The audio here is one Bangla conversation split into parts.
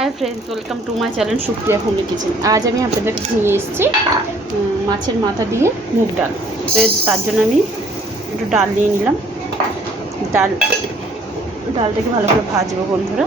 Hi friends, welcome to my channel Supriya homely kitchen. आज আমি আপনাদের কাছে নিয়ে এসেছি মাছের মাথা দিয়ে মুগ ডাল। তো তার জন্য আমি একটু ডাল নিয়ে নিলাম। ডালটাকে ভালো করে ভাজবো বন্ধুরা।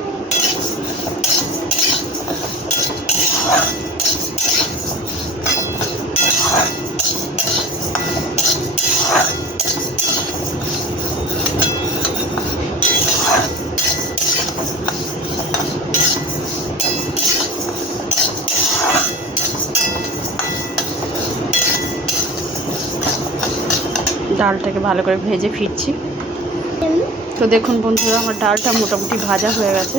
ডালটাকে ভালো করে ভেজে ফিরছি। তো দেখুন বন্ধুরা, আমার ডালটা মোটামুটি ভাজা হয়ে গেছে,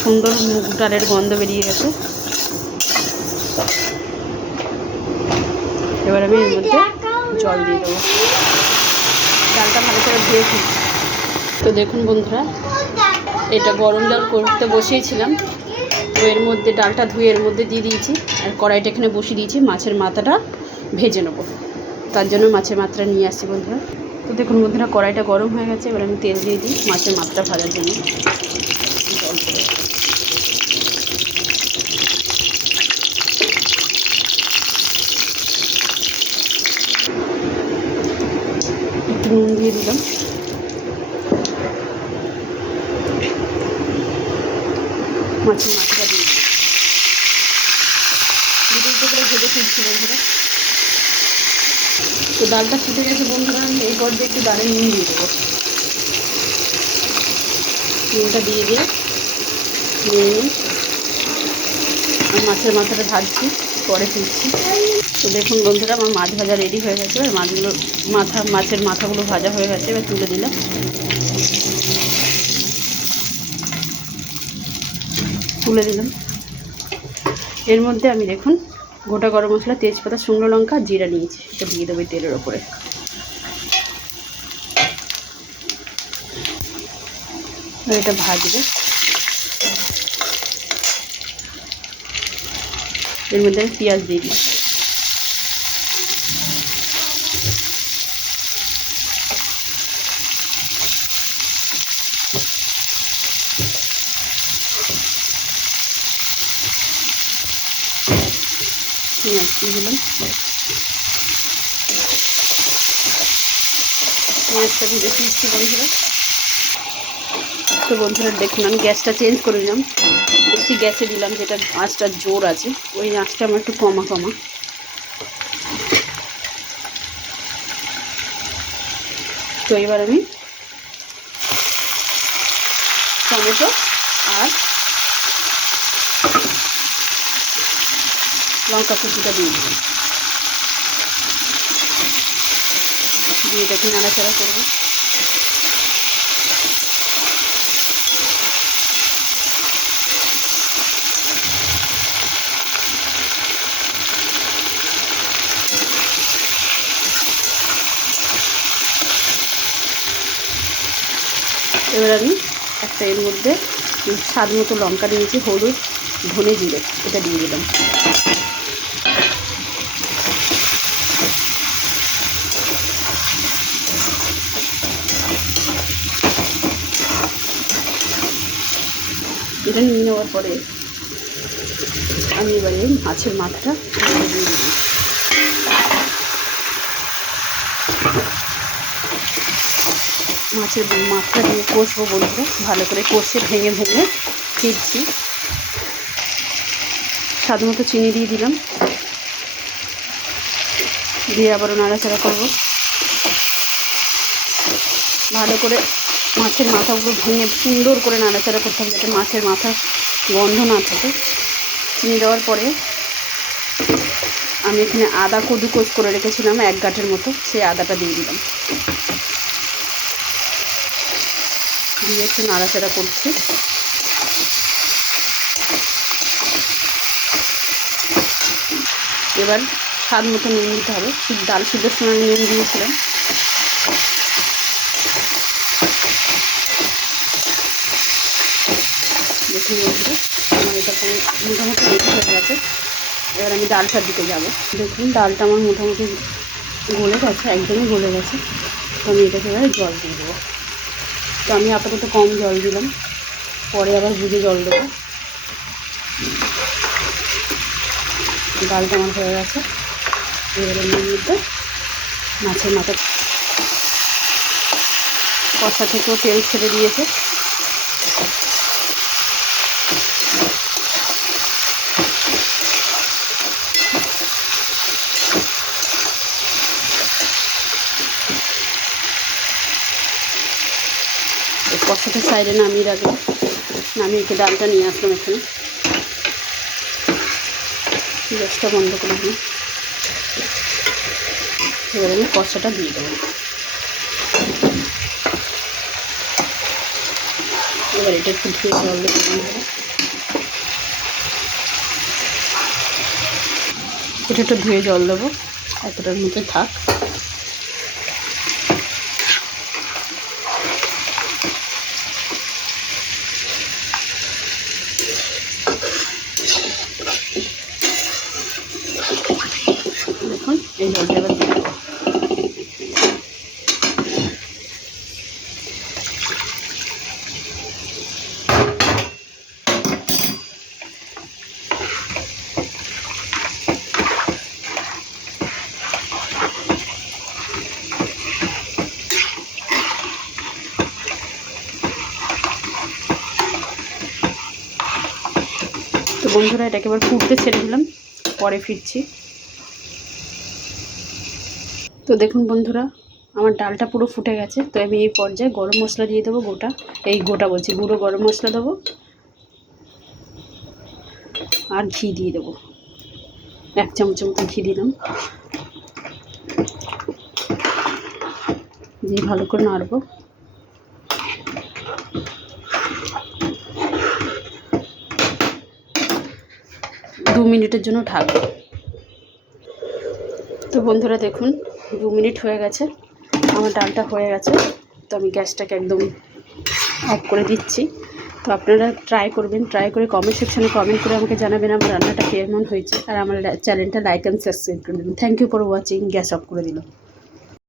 সুন্দর মুগ ডালের গন্ধ বেরিয়ে গেছে। এবার আমি এর মধ্যে জল দিয়ে দেবো, ডালটা ভালো করে ধুয়ে ফিরছি। তো দেখুন বন্ধুরা, এটা গরম জল করতে বসিয়েছিলাম, তো এর মধ্যে ডালটা ধুয়ে এর মধ্যে দিয়ে দিয়েছি, আর কড়াইটা এখানে বসিয়ে দিয়েছি। মাছের মাথাটা ভেজে নেবো, তার জন্য মাছের মাথাটা নিয়ে আসছি বন্ধুরা। তো দেখুন বন্ধুরা, কড়াইটা গরম হয়ে গেছে। এবার আমি তেল দিয়ে দিই মাছের মাথাটা ভাজার জন্য। একটু নুন দিয়ে দিলাম। মাছের মাথাটা দিয়ে দিই, দুটো করে ভেজে ফিরছি বন্ধুরা। তো ডালটা ফুটে গেছে বন্ধুরা, আমি এই পর্যায়ে একটু ডালে নুন দিয়ে দেবো। নুনটা দিয়ে দিয়ে মাছের মাথাটা ভাজছি, পরে ফিরছি। তো দেখুন বন্ধুরা, আমার মাছ ভাজা রেডি হয়ে গেছে। এবার মাছের মাথাগুলো ভাজা হয়ে গেছে, এবার তুলে দিলাম। এর মধ্যে আমি দেখুন গোটা গরম মশলা, তেজপাতা, শুকনো লঙ্কা, জিরা নিয়েছি, এটা দিয়ে দেবো তেলের ওপরে। এটা ভাজবে। এর মধ্যে আমি পেঁয়াজ দিয়ে দিই। পেঁয়াজ দিয়ে দিলাম। পেঁয়াজটা ভেজে ফিরছি বন্ধুরা। তো বন্ধুরা দেখুন, আমি গ্যাসটা চেঞ্জ করে দিলাম। দেখছি গ্যাসে দিলাম যেটা আঁচটা জোর আছে, ওই আঁচটা আমার একটু কমা। তো এবার আমি টমেটো আর লঙ্কা কুচিটা দিয়ে দিলাম, দিয়ে এটাকে নাড়াচাড়া করবো। এবার আমি একটা এর মধ্যে স্বাদ মতো লঙ্কা নিয়েছি, হলুদ, ধনে, জিরে, এটা দিয়ে দিলাম। এটা নিয়ে নেওয়ার পরে আমি এবারে মাছের মাথাটা দিয়ে দিই। মাছের মাথা দিয়ে কষবো বন্ধুরা, ভালো করে কষে ভেঙে ফিরছি। স্বাদ মতো চিনি দিয়ে দিলাম, দিয়ে আবারও নাড়াচাড়া করবো। ভালো করে মাছের মাথাগুলো ভেঙে সুন্দর করে নাড়াচাড়া করতে হবে, যাতে মাছের মাথার গন্ধ না থাকে। চিনি দেওয়ার পরে আমি এখানে আদা কদুকোস করে রেখেছিলাম 1 গাঁটের মতো, সেই আদাটা দিয়ে দিলাম, দিয়ে একটু নাড়াচাড়া করছি। এবার স্বাদ মতো নুন দিতে হবে। ডাল সিদ্ধর সময় নুন দিয়েছিলাম। দেখুন বন্ধুরা, আমার এটা মোটামুটি রেডি হয়ে গেছে। এবার আমি ডালটার দিকে যাব। দেখুন ডালটা আমার মোটামুটি গলে গেছে, একদমই গলে গেছে। তো আমি এটাকে এবার জল দিয়ে দেবো। তো আমি আপাতত কম জল দিলাম। পরে আবার বুঝে জল দেবো। ডালটা আমার হয়ে গেছে। এবারে নিয়ে নিতে মাছের মাথা কষা থেকেও তেল ছেড়ে দিয়েছে। কষাটা সাইডে নামিয়ে রাখলাম, নামিয়ে রেখে ডালটা নিয়ে আসলাম এখানে। গ্যাসটা বন্ধ করে দিই। এবার আমি কষাটা দিয়ে দেবো। এবার এটা একটু ধুয়ে জল দেবো। এটা একটু ধুয়ে জল দেবো, এতটার মধ্যে থাক। দেখুন এই জলটা এবার দিয়ে দেবো। তো বন্ধুরা এটাকে এবার ফুটতে ছেড়ে দিলাম, পরে ফিরছি। তো দেখুন বন্ধুরা আমার ডালটা পুরো ফুটে গেছে। তো আমি এই পর্যায়ে গরম মশলা দিয়ে দেবো, গোটা বলছি গুঁড়ো গরম মশলা দেবো, আর ঘি দিয়ে দেবো। 1 চামচের মতো ঘি দিলাম, দিয়ে ভালো করে নাড়বো। দু মিনিটের জন্য ঢাকবো। তো বন্ধুরা দেখুন 2 মিনিট হয়ে গেছে, আমার ডালটা হয়ে গেছে। তো আমি গ্যাসটাকে একদম অফ করে দিচ্ছি। তো আপনারা ট্রাই করবেন, ট্রাই করে কমেন্ট সেকশানে কমেন্ট করে আমাকে জানাবেন আমার রান্নাটা কেমন হয়েছে। আর আমার চ্যানেলটা লাইক অ্যান্ড সাবস্ক্রাইব করে দেবেন। Thank you for watching. Gas off করে দিলাম।